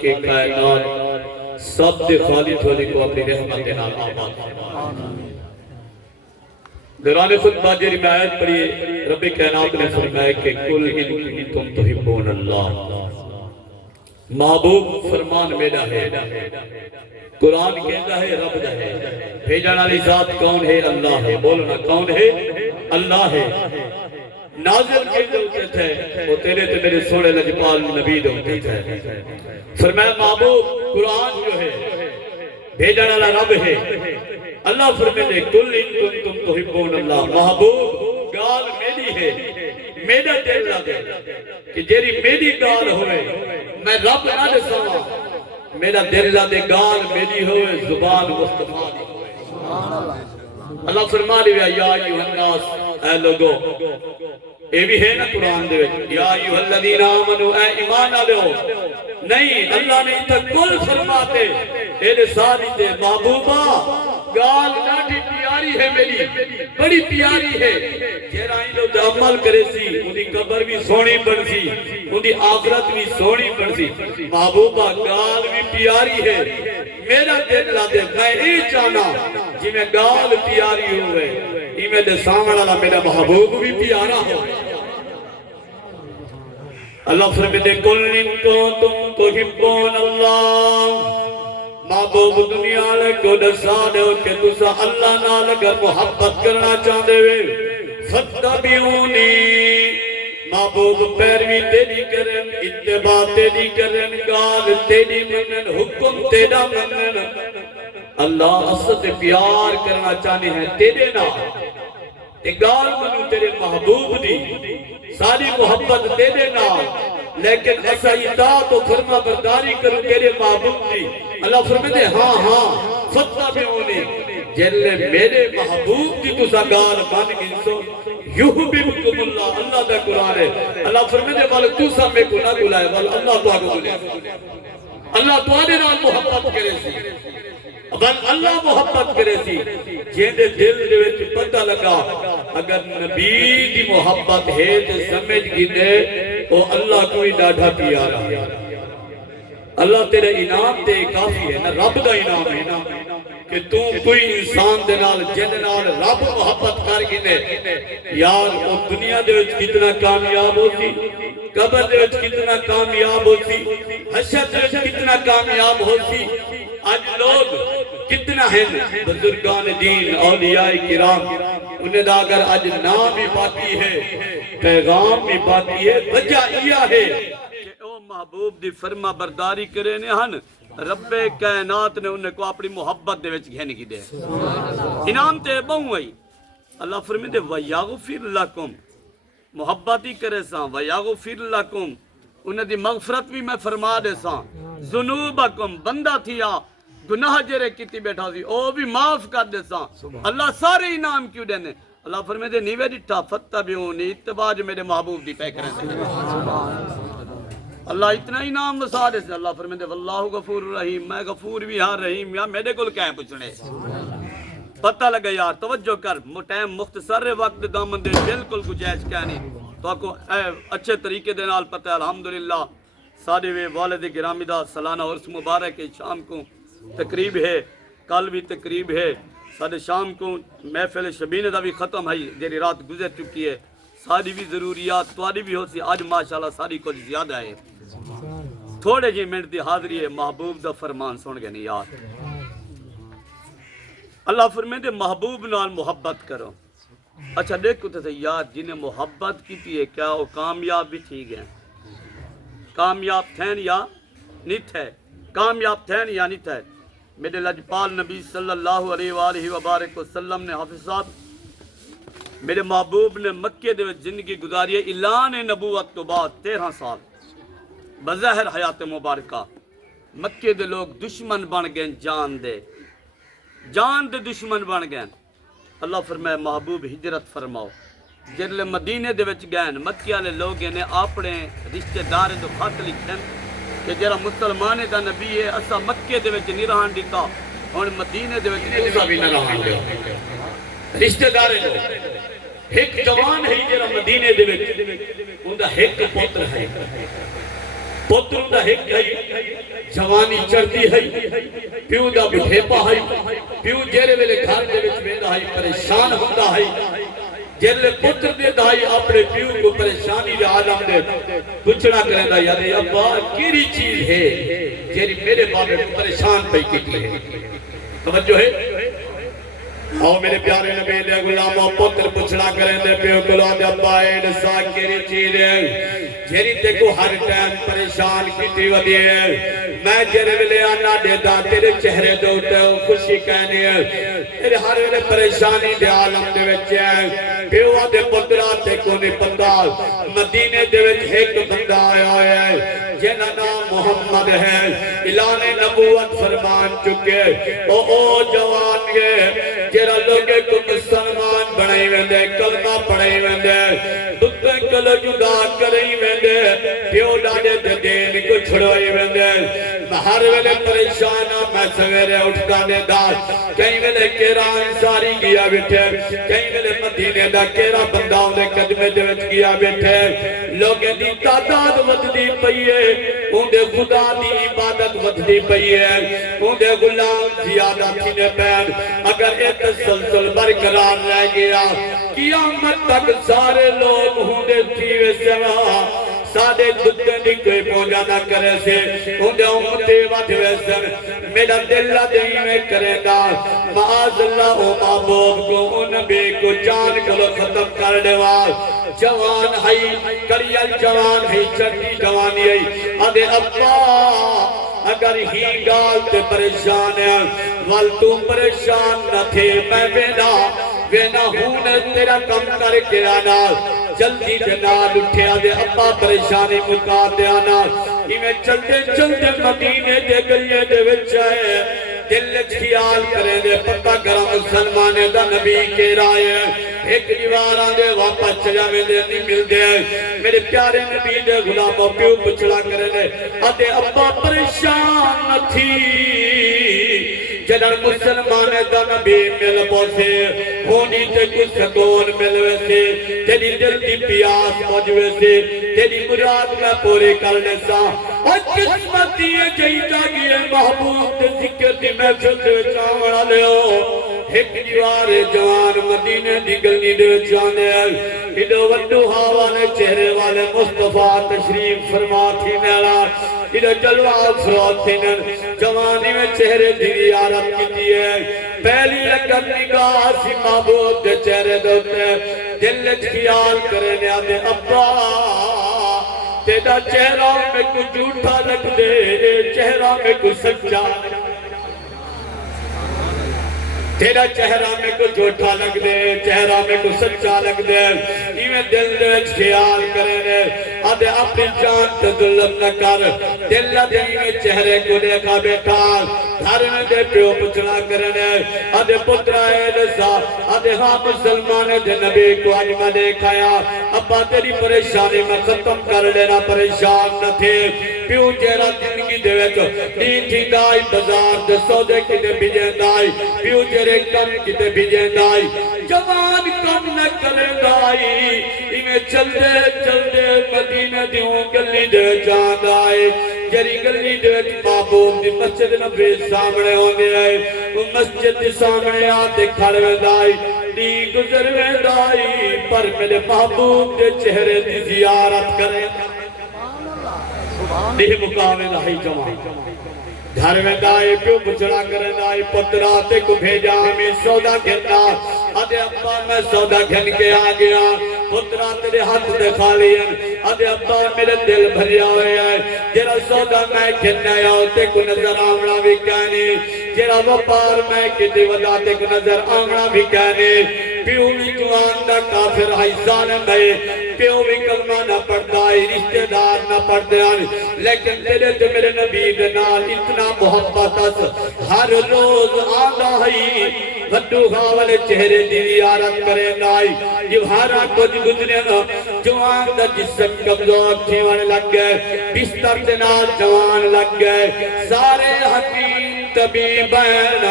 کے کائنات سب دے خالد ہونے کو اپنی رحمت نال آباد دوران خطبہ جی رمایت پڑھیے رب کائنات نے فرمایا کہ کل ان تم تحبون اللہ محبوب فرمان میرا ہے قرآن کہتا ہے رب دا ہے بھیجن والی ذات کون ہے اللہ ہے بولنا کون ہے اللہ ہے نازل کہتے ہوتے تھے وہ تیرے تے میرے سونے لجپال نبی دے ہوتے تھے فرمایا محبوب قرآن جو ہے بھیجن والا رب ہے اللہ فرماتے کل ان تم تحبون اللہ محبوب گال میری ہے میرا دل لگے کہ جیری میری گال ہوئے میں رب نہ دساں میرا دل لگے گال میری ہوئے زبان مصطفیٰ دی ہوئے اللہ فرما لیا یا ایوہ الناس اے لوگو اے بھی ہے نا قرآن دے یا ایوہ الذین آمنوا اے ایمان آلے ہو نہیں اللہ نے انتا کل فرماتے اے ساری دے محبوبہ گال ڈاٹی پیاری ہے میری بڑی پیاری ہے جیرائیں لوگ عمل کرے سی انہی قبر بھی سونی بن سی انہی آخرت بھی سونی بن سی محبوبہ گال بھی پیاری ہے میرا دل لا دے میں ہی چاہنا جی میں گال پیاری ہوئے ہی میں دے سامن اللہ میرا محبوب بھی پیارا ہو اللہ فرماتے کل ان کو تم تحبون اللہ محبوب دنیا لے کو دسا دے کہ تسا اللہ نال اگر محبت کرنا چاہتے ہوئے فتبعونی محبوب پیروی تیری کرن اتباع تیری کرن گال تیری منن حکم تیرا منن اللہ اصل پیار کرنا چاہنے ہیں تیرے نال گال منو تیرے محبوب دی ساری محبت تیرے نال لیکن ایسا اطاعت و فرما برداری کرو تیرے محبوب دی اللہ فرماتے ہاں فتبعونی جلے میرے محبوب دی تسا گال بن گنسو یحببکم اللہ اللہ دا قرآن ہے اللہ فرماتے والا تسا میں کو نہ بلائے والا اللہ تو آگے بلائے اللہ تو آنے نال محبت کرے سی بل اللہ محبت کرے سی جیندے دل دے وچ پتہ لگا اگر نبی دی محبت ہے تے سمجھ گنے او اللہ کوئی ڈاڈھا پیارا ہے اللہ تیرے انعام تے کافی ہے نا رب دا انعام ہے نا کہ تو کوئی انسان دے نال جن نال رب محبت کر گنے یار او دنیا دے وچ کتنا کامیاب ہوتی قبر دے وچ کتنا کامیاب ہوتی حشر دے وچ کتنا کامیاب ہوتی آج لوگ کتنا ہیں بزرگان دین اولیاء کرام انہیں دا اگر آج نام بھی باقی ہے پیغام بھی باقی ہے وجہ یہ ہے کہ او محبوب دی فرما برداری کرے نے ہن رب کائنات نے انہیں کو اپنی محبت دے وچ گھن کی دے انعام تے بہوں ہوئی اللہ فرمیدے وَيَغْفِرْ لَكُمْ محبت ہی کرے ساں وَيَغْفِرْ لَكُمْ انہیں دی مغفرت بھی میں فرما دے ساں ذنوبکم بندہ تھیا گناہ جرے کیتی بیٹھا سی او بھی معاف کر دے ساں اللہ سارے انعام کیوں دینے اللہ فرمیدے نیوے ڈٹھا فتبعونی اتباع جو میرے محبوب دی پہ کریں سے اللہ اتنا انعام وسا دے سے اللہ فرمیدے واللہ غفور رحیم میں غفور بھی ہاں رحیم یا میرے کل کہیں پوچھنے پتہ لگا یار توجہ کر ٹائم مختصر وقت دامن دے بالکل گجائش کہنی تو آپ کو اچھے طریقے دے نال پتہ ہے الحمدللہ سارے وے والد گرامی دا سالانہ عرس مبارک شام کو تقریب ہے کل بھی تقریب ہے سارے شام کو محفل شبینے دا بھی ختم ہے جیری رات گزر چکی ہے ساری بھی ضروریات تواری بھی ہو سی آج ماشاءاللہ ساری کچھ زیادہ ہے تھوڑے جی منٹ دی حاضری ہے محبوب دا فرمان سن گئے نہیں یار اللہ فرمیندے محبوب نال محبت کرو اچھا دیکھو تے یار جنہیں محبت کی تھی کیا وہ کامیاب بھی تھی گئے کامیاب تھین یا نہیں تھے کامیاب تھین یا نہیں تھے میرے لجپال نبی صلی اللہ علیہ وآلہ وبارک وسلم نے حافظ صاحب میرے محبوب نے مکے دے وچ زندگی گزاری ہے اعلان نبوت تو بعد 13 سال بظاہر حیات مبارکہ مکے دے لوگ دشمن بن گئے جان دے دشمن بن گئے اللہ فرمائے محبوب ہجرت فرماؤ جرلے مدینے دے وچ گئے مکے والے لوگ نے اپنے رشتہ دار دے خط لکھن کہ جرا مسلمان دا نبی ہے اسا مکے دے وچ نہیں رہن دیتا ہن مدینے دے وچ تسا بھی نہ رہن دیو رشتہ دار ایک جوان ہے جرا مدینے دے وچ اوندا ایک پتر ہے پتر دا ایک ہے جوانی چڑھتی ہے پیو دا بٹھیپا ہے پیو جیرے ویلے گھر دے وچ ویندا ہے پریشان ہوندا ہے جیرے پتر دے دائی اپنے پیو کو پریشانی دے عالم دے پوچھنا کرے دا یار ابا کیڑی چیز ہے جیری میرے بابے کو پریشان پئی کیتی ہے توجہ ہے آؤ میرے پیارے نبی دے غلاموں پتر پوچھنا کریں دے پیو کلو دے ابا اے دسا کیڑی چیز ہے جیری تے کو ہر ٹائم پریشان کیتی ودی ہے میں جیرے ویلے آنا دے دا تیرے چہرے دے ہوتے ہو خوشی کہنی ہے تیرے ہر ویلے پریشانی دے عالم دے وچ ہے پیو دے پترا تے کو نہیں پتا مدینے دے وچ ایک بندہ آیا ہے جنہ نام محمد ہے اعلان نبوت فرمان چکے او جوان گے جیرا لوگے کو مسلمان بنائی ویندے کلمہ پڑھائی ویندے دکھیں کل جدا کرائی ویندے پیو ڈاڑے دے دین کو چھڑوائی ویندے ہر ویلے پریشانہ میں سویرے اٹھتا دے دا کہیں ویلے کیرا انساری گیا بیٹھے کہیں ویلے مدینے دا کیرا بندہ انہیں قدمے دے وچ گیا بیٹھے لوگے دی تعداد ودی پئیے اندے خدا دی عبادت ودی پئیے اندے غلام زیادہ تھینے پین اگر ایک تسلسل برقرار رہ گیا قیامت تک سارے لوگ ہوندے تھی ویسے سادے دکھتے دی کوئی پہنچا نہ کرے سے اندے امتے وڈھ ویسن میرا دل دہی میں کرے گا معاذ اللہ و معبوب کو ان بے کو جان کلو ختم کر دیوا جوان ہائی کریل جوان ہائی چڑی جوانی ہائی ادھے ابا اگر ہی گال تے پریشان ہے وال تم پریشان نہ تھے میں وینا ہون تیرا کم کر کے آنا جلدی جنال اٹھے آدھے ابا پریشانی مکا دے آنا ہمیں چلتے چلتے مدینے دے گلیے دے وچائے دل خیال کریں دے پتہ کرم مسلمانے دا نبی کے رائے ایک دیواران دے واپس چلا میں دے نہیں مل دے میرے پیارے نبی دے غلاموں پیو پچھڑا کریں دے آدھے ابا پریشان نہ تھی جنر مسلمان دا نبی مل پوسے ہونی تے کچھ سکون مل ویسے تیری دل دی پیاس موج ویسے تیری مراد میں پورے کرنے سا اور قسمت دیئے جہیتا گئے محبوب تے ذکر دی محفل دے چاوڑا لے ہو ایک دیوار جوان مدینے دی گلی دے چانے ادھو وڈو ہاوانے چہرے والے مصطفیٰ تشریف فرما تھی نیلا ادھو جلوہ فرات تھی نیل جوانی میں چہرے دی عارت کی دیئے پہلی لگت نگاہ سی محبوب دے چہرے دوتے دلت خیال کرنے آدھے ابا تیرا چہرہ میں کچھ جھوٹا لگ دے چہرہ میں کچھ سچا تیرا چہرہ میں کو جھوٹا لگ دے چہرہ میں کو سچا لگ دے ایمیں دل دے خیال کرنے آدھے اپنی جان تے ظلم نہ کر دل دے ایمیں چہرے کو دیکھا بیٹھا گھر میں دے پیو پچھنا کرنے آدھے پترائے دسا آدھے ہاں مسلمان دے نبی کو آج میں دیکھایا ابا تیری پریشانی میں ختم کر لینا پریشان نہ تھے پیو جیرا زندگی دے ویچو دین تھی دائی بزار دے سودے کی دے بھیجیں دائی پیو جیرے کم کی دے بھیجیں دائی جوان کم نہ کرے دائی انہیں چل دے مدینہ دیوں گلی دے جان دائی جری گلی دے محبوب دی مسجد نبی سامنے ہونے آئے وہ مسجد دی سامنے آتے کھڑے دائی دی گزر دائی پر میرے محبوب دے چہرے دی زیارت کرے دیہ مقابل ہی جوان گھر میں دائی پیو بچڑا کرے دائی پتراتے کو بھیجا ہمیں سودا گھننا آدھے ابا میں سودا گھن کے آگیا پتراتے دے ہاتھ دکھا لین آدھے ابا میرے دل بھریا ہوئے آئے جیرا سودا میں گھننا یا ہوتے کو نظر آمنا بھی کہنی جیرا وپار میں کتی وداتے کو نظر آمنا بھی کہنی پیو بھی جوان دا کافر آئی ظالم ہے پیو بھی کلمہ نہ پڑھتا ہے رشتہ دار نہ پڑھتے ہیں لیکن تیرے جو میرے نبی دنال اتنا محبت اس ہر روز آدھا ہے وڈو خاولے چہرے دی زیارت کرے نائی یہ ہارا کچھ گزرے نا جوان دا جسم کمزور تھیوان لگ گئے بستر دنال جوان لگ گئے سارے حکیم طبیبین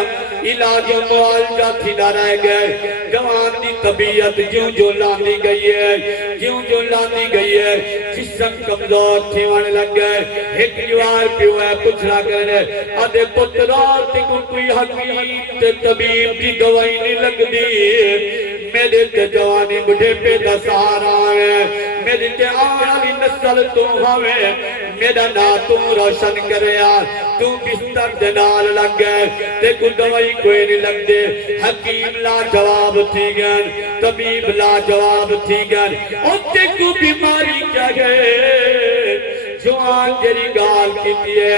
علاج و معالجہ تھی نہ رہ گئے جوان دی طبیعت جیوں جو لاندی گئی ہے جیوں جو لاندی گئی ہے جسم کمزور تھی وانے لگ گئے ایک جوار پیو ہے پچھڑا کرنے آدھے پترات کوئی حقیق طبیب دی دوائی نہیں لگ دی میرے تے جوانی بڑھے پہ دا سہارا ہے میرے تے آلی نسل تو ہوئے میرا نا تم روشن کرے آر تم بستر دنال لگ گئے تے کو دوائی کوئی نہیں لگ دے حکیم لا جواب تھی گن طبیب لا جواب تھی گن اور تے کو بیماری کیا گئے جوان جری گال کی دیئے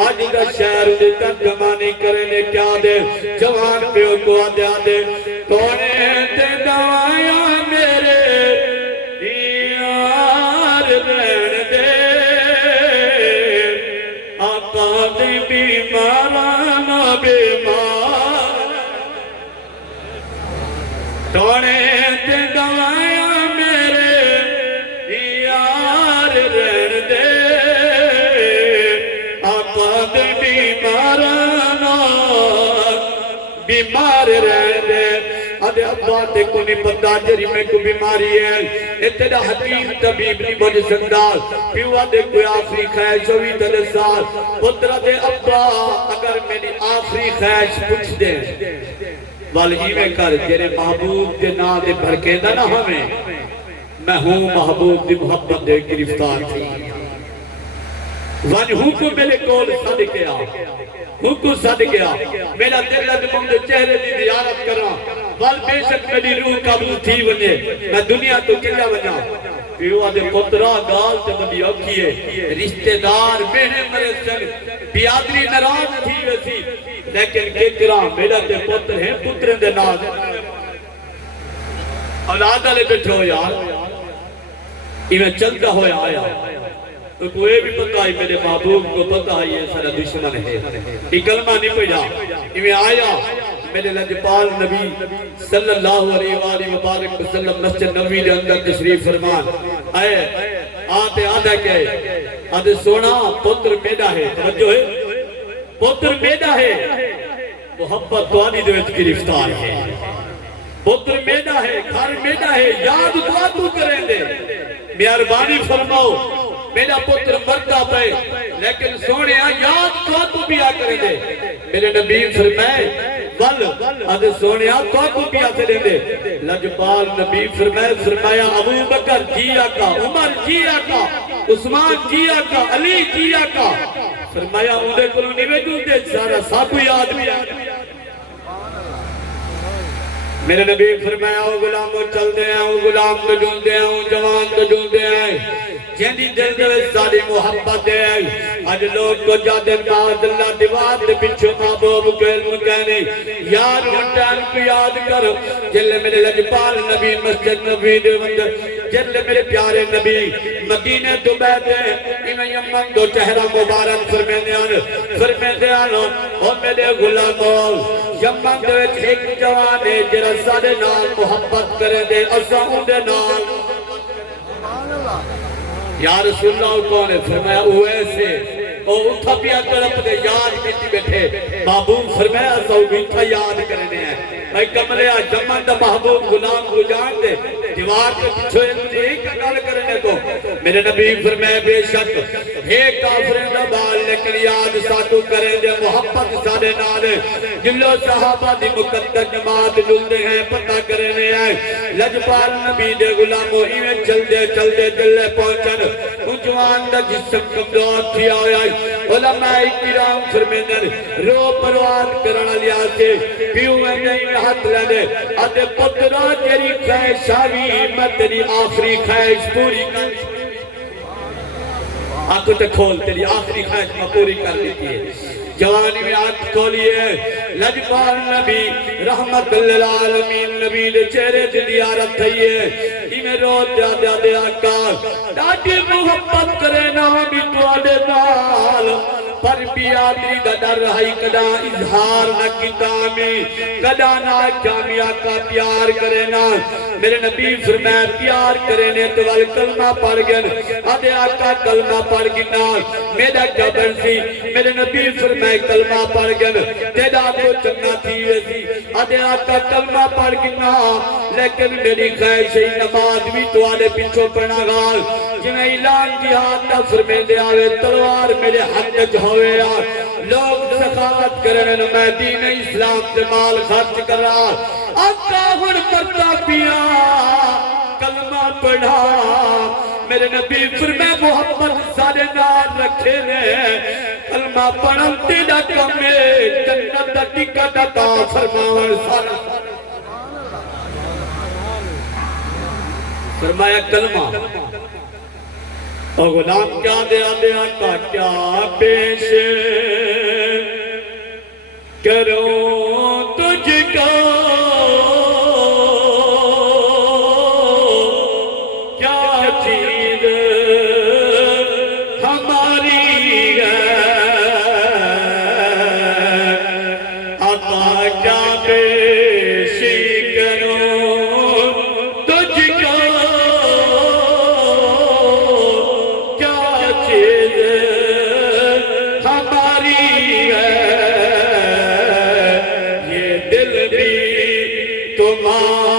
آج دا شہر دے ترجمانی کرنے کیا دے جوان پیو کو آدھے آدھے تونے تے دوائیاں میرے یار رہن دے آقا دے بیمارانا بیمار تونے تے دوائیاں میرے یار رہن دے بیمار رہ دے آدھے ابا تے کو نہیں پتا جری میں کو بیماری ہے اتنا حکیم طبیب نہیں بڑھ سکتا پیوا دے کوئی آخری خیش ہوئی تلسار پترہ دے ابا اگر میری آخری خیش پوچھ دے والجی میں کر جیرے محبوب دے نا دے بھرکے دا نا ہمیں میں ہوں محبوب دی محبت دے گرفتار تھی وانہوں کو میرے کول صدقے آ ہوں کو صدقے آ میرا دل لگموں دے چہرے دی زیارت کرا وال بے شک میری روح قبل تھی ونجے میں دنیا تو چلیا ونجا پیوا دے پترہ گال تے بندی اوکھیے رشتہ دار میرے مرے سنگ بیادری نراز تھی ویسی لیکن کیکرا میرا دے پتر ہیں پتریں دے ناز اولاد علی بیٹھو یار انہیں چلتا ہویا آیا تو کوئی بھی پتہ ہے میرے محبوب کو پتہ ہے یہ سارا دشمن ہے یہ کلمہ نہیں پڑھا انہیں آیا میرے لجپال نبی صلی اللہ علیہ وآلہ وبارک وسلم مسجد نبی دے اندر تشریف فرمان آئے آتے آدھا کہے آدھے سونا پتر میڈا ہے توجہ ہے پتر میڈا ہے محبت تو آنی دویت گرفتار ہے پتر میڈا ہے گھر میڈا ہے یاد دعا تو کریں دے مہربانی فرماؤ میرا پتر مردہ پہ لیکن سونے یاد تو بھی آ کریں دے میرے نبی فرمائے ول آدھے سونے تو بھی آ کریں دے لجپال نبی فرمایا ابو بکر جی آقا عمر جی آقا عثمان جی آقا علی جی آقا فرمایا انہیں کلو نویدوں دے سارا ساتھو یاد بھی آ میرے نبی فرمایا او غلاموں چل دے ہیں او غلام تو جن دے ہیں او جوان تو جن دے ہیں جیندی دل دے ساری محبت دے ہیں آج لوگ کو جادے باز اللہ دیوار دے پچھو محبوب کو علم کہنے یار وٹان کو یاد کر جلے میرے لجپال نبی مسجد نبی دے وندر جلے میرے پیارے نبی مدینہ تو بیٹھے انہیں یمن دو چہرہ مبارک فرمیندے آنو اور میرے غلاموں یمن دے ایک جوانے جرہ سارے نال محبت کرے دے اسا اندے نال یا رسول اللہ کون ہے فرمایا اوے سے او اٹھا پیا طرف دے یاد کیتی بیٹھے محبوب فرمایا اسا اٹھا یاد کرنے ہیں اے کملے جمن دا محبوب غلام کو جان دے دیوار کے پچھو ایک گل کرنے کو میرے نبی فرمایا بے شک ہے کافرین دا بال لیکن یاد ساتو کریں دے محبت سارے نال جلو صحابہ دی مقدس جماعت جلدے ہیں پتہ کرنے ہیں لجپال نبی دے غلاموں ایویں چل دے دلے پہنچن جوان دا جسم کمزور تھی آیا علماء کرام فرمیندن رو پرواد کرنا لیا سے پیو میں نہیں ہاتھ لینے آدھے پترہ تیری خواہش آوی میں تیری آخری خواہش پوری کر آنکھوں تے کھول تیری آخری خواہش میں پوری کر لیتی ہے جوانی میں آنکھ کھولی ہے لجپال نبی رحمت للعالمین نبی دے چہرے سے دیارت تھی ہے انہیں رو دے آقا ڈاٹی محبت کرے نا بھی تو آدے نال پر بیادری دا ڈر رہی کدا اظہار نہ کتامی کدا نہ جامعہ کا پیار کرنا میرے نبی فرمائے پیار کرنے تو وال کلمہ پڑھ گن آدھے آقا کلمہ پڑھ گنا میرا جبر سی میرے نبی فرمائے کلمہ پڑھ گن تیرا تو چنگا تھی ویسی آدھے آقا کلمہ پڑھ گنا لیکن میری خواہش ہی نماز بھی تو آدھے پیچھو پڑھنا گال جنہیں اعلان جہاد نہ فرمے دے آوے تلوار میرے حق جہوے لوگ سخاوت کرنے میں دین اسلام سے مال خرچ کر رہا آقا ہن پڑھتا پیا کلمہ پڑھا میرے نبی فرمائے محمد سارے نار رکھے نے کلمہ پڑھن تیرا کمے جنت ٹکٹ عطا فرماون سارا فرمایا کلمہ اور غلام کیا دیا کا کیا پیش کروں تجھ کا کیا چیز ہماری ہے عطا کیا پیش کروں تجھ کا تمہارا